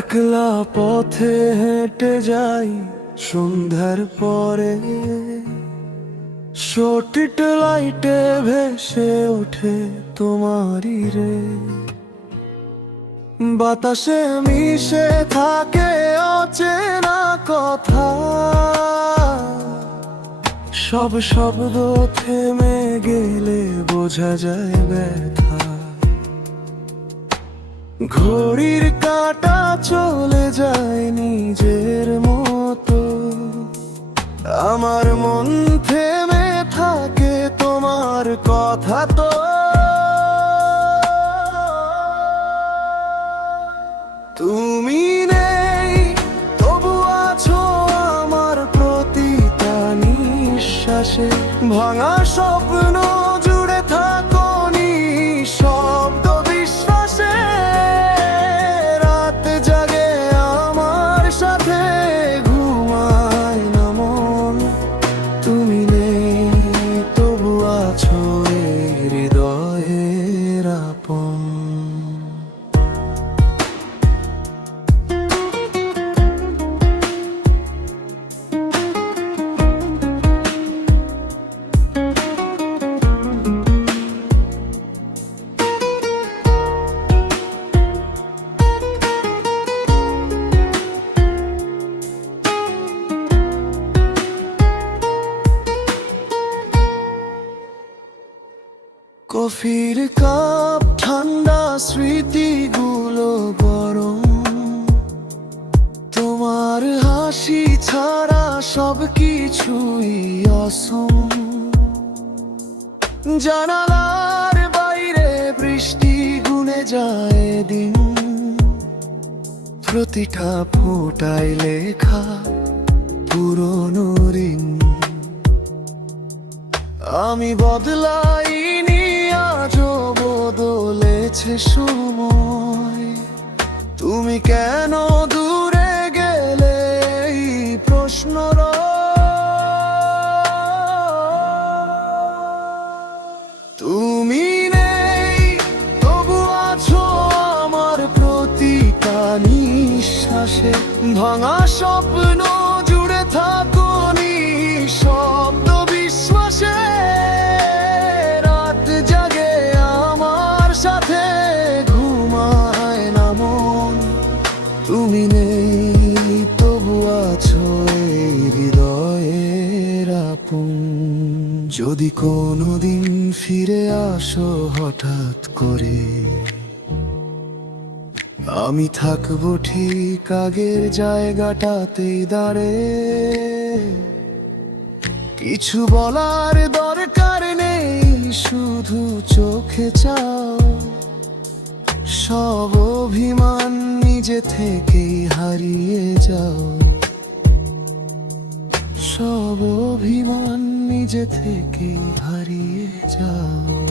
একলা পথে হেঁটে যাই সন্ধ্যার পরে, শর্ট লাইটে ভেসে ওঠে তোমারই রে। বাতাসে মিশে থাকে অচেনা কথা, সব শব্দ থেমে গেলে বোঝা যায় ব্যথা। ঘড়ির কাঁটা চলে যায় নিজের মতো, আমার মন থেমে থাকে তোমার কথা তো। তুমি নেই তবু আছো আমার প্রতিটা নিঃশ্বাসে, ভাঙা স্বপ্ন জুড়ে থাকো নিঃশব্দ বিশ্বাসে। রাত জাগে আমার সাথে, ঘুমায় না মন। তুমি নেই তবু আছো এই হৃদয়ের আপন। কফির কাপ ঠান্ডা, স্মৃতিগুলো গরম। তোমার হাসি ছাড়া সব কিছুই অসম। জানালার বাইরে বৃষ্টি গুনে যায় দিন, প্রতিটা ফোঁটায় লেখা পুরনো ঋণ। আমি বদলাইনি, আজও বদলেছে সময়। তুমি কেন দূরে গেলে এই প্রশ্ন তুমি নেই তবু আছো আমার প্রতিটা নিঃশ্বাসে, ভাঙা স্বপ্ন জুড়ে থাকো নিঃশব্দ বিশ্বাসে। রাত জাগে আমার সাথে, ঘুমায় না মন। তুমি নেই তবু আছো এই হৃদয়ের আপন। যদি কোনোদিন ফিরে আসো হঠাৎ করে, আমি থাকবো ঠিক আগের জায়গাটাতেই দাঁড়ে। কিছু বলার দরকার নেই, শুধু চোখে চাও। সব অভিমান নিজে থেকেই হারিয়ে যাও, সব অভিমান নিজে থেকেই হারিয়ে যাও।